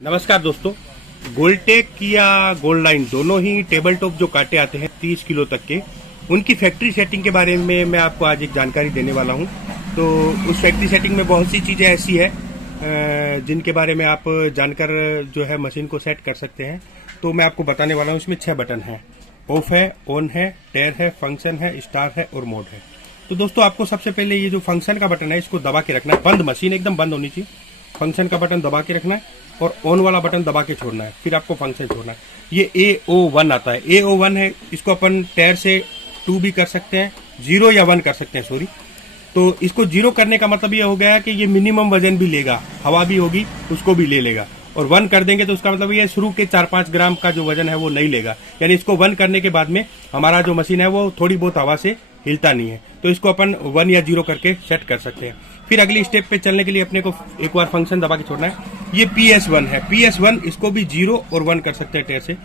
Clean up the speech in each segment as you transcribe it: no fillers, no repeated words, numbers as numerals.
नमस्कार दोस्तों, गोल्टेक या गोल्ड लाइन दोनों ही टेबल टॉप जो कांटे आते हैं 30 किलो तक के, उनकी फैक्ट्री सेटिंग के बारे में मैं आपको आज एक जानकारी देने वाला हूं। तो उस फैक्ट्री सेटिंग में बहुत सी चीजें ऐसी है जिनके बारे में आप जानकर जो है मशीन को सेट कर सकते हैं। तो मैं आपको बताने वाला हूं। इसमें 6 बटन हैं, ऑफ है, ऑन है, टेयर है, फंक्शन है, स्टार है और मोड है। तो दोस्तों आपको सबसे पहले ये जो फंक्शन का बटन है इसको दबा के रखना है, बंद, मशीन एकदम बंद होनी चाहिए। फंक्शन का बटन दबा के रखना है और ऑन वाला बटन दबा के छोड़ना है, फिर आपको फंक्शन छोड़ना है। ये AO1 आता है, AO1 है। इसको अपन टेयर से 2 भी कर सकते हैं, 0 या 1 कर सकते हैं, सॉरी। तो इसको 0 करने का मतलब ये हो गया कि ये मिनिमम वजन भी लेगा, हवा भी होगी उसको भी ले लेगा। और 1 कर देंगे तो उसका मतलब ये शुरू के 4-5 ग्राम का जो वजन है वो नहीं लेगा। यानी इसको 1 करने के बाद में हमारा जो मशीन है वो थोड़ी बहुत हवा से हिलता नहीं है। तो इसको अपन 1 या 0 करके सेट कर सकते हैं। फिर अगली स्टेप पे चलने के लिए अपने को एक बार फंक्शन दबा के छोड़ना है। ये PS1 है, PS1 इसको भी 0 और 1 कर सकते हैं टेयर से।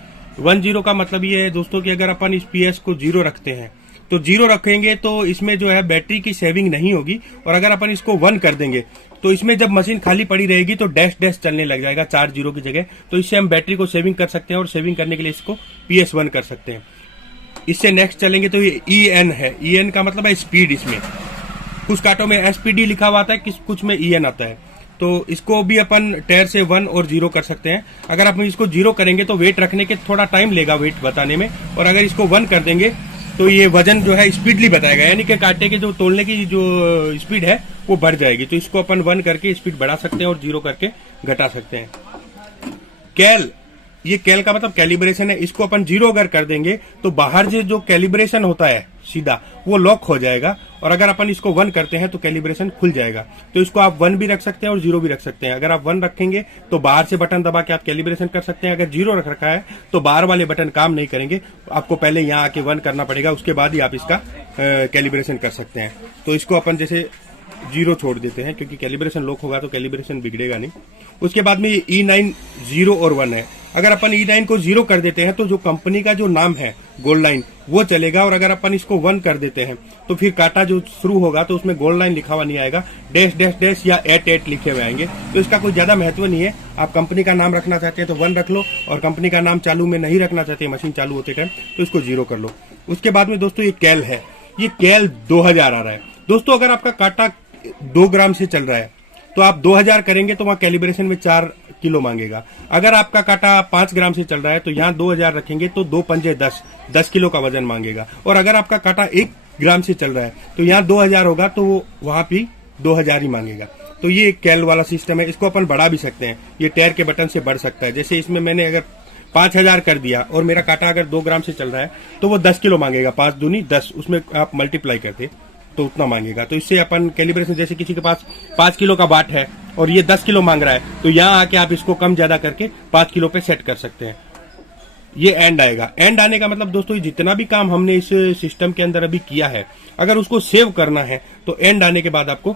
1-0 का मतलब ये है दोस्तों कि अगर अपन इस PS को 0 रखते हैं तो 0 रखेंगे तो इसमें जो है बैटरी की सेविंग नहीं होगी। और अगर अपन इसको 1 कर देंगे तो इसमें जब मशीन खाली पड़ी रहेगी तो डैश डैश चलने लग जाएगा 4 0 की जगह। तो इससे हम बैटरी को सेविंग कर सकते हैं और सेविंग करने के लिए इसको PS1 कर सकते हैं। इससे नेक्स्ट चलेंगे तो ये EN है। EN का मतलब है स्पीड। इसमें कुछ कांटों में SPD लिखा हुआ आता है, कुछ में EN आता है। तो इसको भी अपन टेयर से 1 और 0 कर सकते हैं। अगर आप इसको 0 करेंगे तो वेट रखने के थोड़ा टाइम लेगा वेट बताने में, और अगर इसको 1 कर देंगे तो ये वजन जो है स्पीडली बताएगा, यानी कि कांटे के जो तोलने की जो स्पीड है वो बढ़ जाएगी। तो इसको अपन 1 करके स्पीड बढ़ा सकते हैं और 0 करके घटा सकते हैं। कैल, ये कैल का मतलब कैलिब्रेशन है। इसको अपन 0 अगर कर देंगे तो बाहर से जो कैलिब्रेशन होता है सीधा वो लॉक हो जाएगा, और अगर अपन इसको 1 करते हैं तो कैलिब्रेशन खुल जाएगा। तो इसको आप 1 भी रख सकते हैं और 0 भी रख सकते हैं। अगर आप 1 रखेंगे तो बाहर से बटन दबा के आप कैलिब्रेशन कर सकते हैं। अगर 0 रख रखा है तो बाहर वाले बटन काम नहीं करेंगे, आपको पहले यहाँ आके 1 करना पड़ेगा, उसके बाद ही आप इसका कैलिब्रेशन कर सकते हैं। तो इसको अपन जैसे 0 छोड़ देते हैं क्योंकि कैलिब्रेशन लॉक होगा तो कैलिब्रेशन बिगड़ेगा नहीं। उसके बाद में ये E9 0 और 1 है। अगर अपन E9 को 0 कर देते हैं तो जो कंपनी का जो नाम है गोल्ड लाइन वो चलेगा, और अगर अपन इसको 1 कर देते हैं तो फिर कांटा जो शुरू होगा तो उसमें गोल्ड लाइन लिखा हुआ नहीं आएगा, डैश डैश डैश या 8 लिखे हुए आएंगे। तो इसका कोई ज्यादा महत्व नहीं है। आप कंपनी का नाम रखना चाहते हैं तो 1 रख लो, और कंपनी का नाम चालू में नहीं रखना चाहते मशीन चालू होते टाइम तो इसको 0 कर लो। उसके बाद में दोस्तों ये कैल है। ये कैल 2000 आ रहा है। दोस्तों अगर आपका कांटा 2 ग्राम से चल रहा है तो आप 2000 करेंगे तो वहां कैलिब्रेशन में 4 किलो मांगेगा। अगर आपका कांटा 5 ग्राम से चल रहा है तो यहाँ 2000 रखेंगे तो 2 पंजे 10 किलो का वजन मांगेगा। और अगर आपका कांटा 1 ग्राम से चल रहा है तो यहाँ 2000 होगा तो वो वहां भी 2000 ही मांगेगा। तो ये कैल वाला सिस्टम है। इसको अपन बढ़ा भी सकते हैं, ये टेयर के बटन से बढ़ सकता है। जैसे इसमें मैंने अगर 5000 कर दिया और मेरा कांटा अगर 2 ग्राम से चल रहा है तो वो 10 किलो मांगेगा, 5 दूनी 10, उसमें आप मल्टीप्लाई करते तो उतना मांगेगा। तो इससे अपन कैलिब्रेशन, जैसे किसी के पास 5 किलो का बाट है और ये 10 किलो मांग रहा है तो यहाँ आके आप इसको कम ज्यादा करके 5 किलो पे सेट कर सकते हैं। ये एंड आएगा। एंड आने का मतलब दोस्तों जितना भी काम हमने इस सिस्टम के अंदर अभी किया है, अगर उसको सेव करना है तो एंड आने के बाद आपको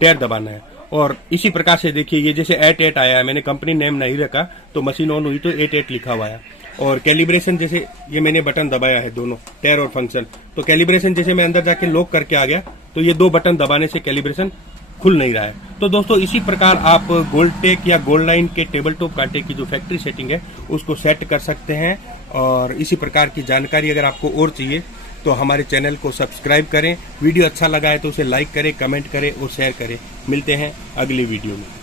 टेयर दबाना है। और इसी प्रकार से देखिए ये जैसे 8 आया है, मैंने कंपनी नेम नहीं रखा तो मशीन ऑन हुई तो 8 लिखा हुआ है। और कैलिब्रेशन जैसे ये मैंने बटन दबाया है दोनों, टेयर और फंक्शन, तो कैलिब्रेशन जैसे मैं अंदर जाके लॉक करके आ गया तो ये 2 बटन दबाने से कैलिब्रेशन खुल नहीं रहा है। तो दोस्तों इसी प्रकार आप गोल्टेक या गोल्ड लाइन के टेबल टॉप कांटे की जो फैक्ट्री सेटिंग है उसको सेट कर सकते हैं। और इसी प्रकार की जानकारी अगर आपको और चाहिए तो हमारे चैनल को सब्सक्राइब करें। वीडियो अच्छा लगा है तो उसे लाइक करें, कमेंट करें और शेयर करें। मिलते हैं अगली वीडियो में।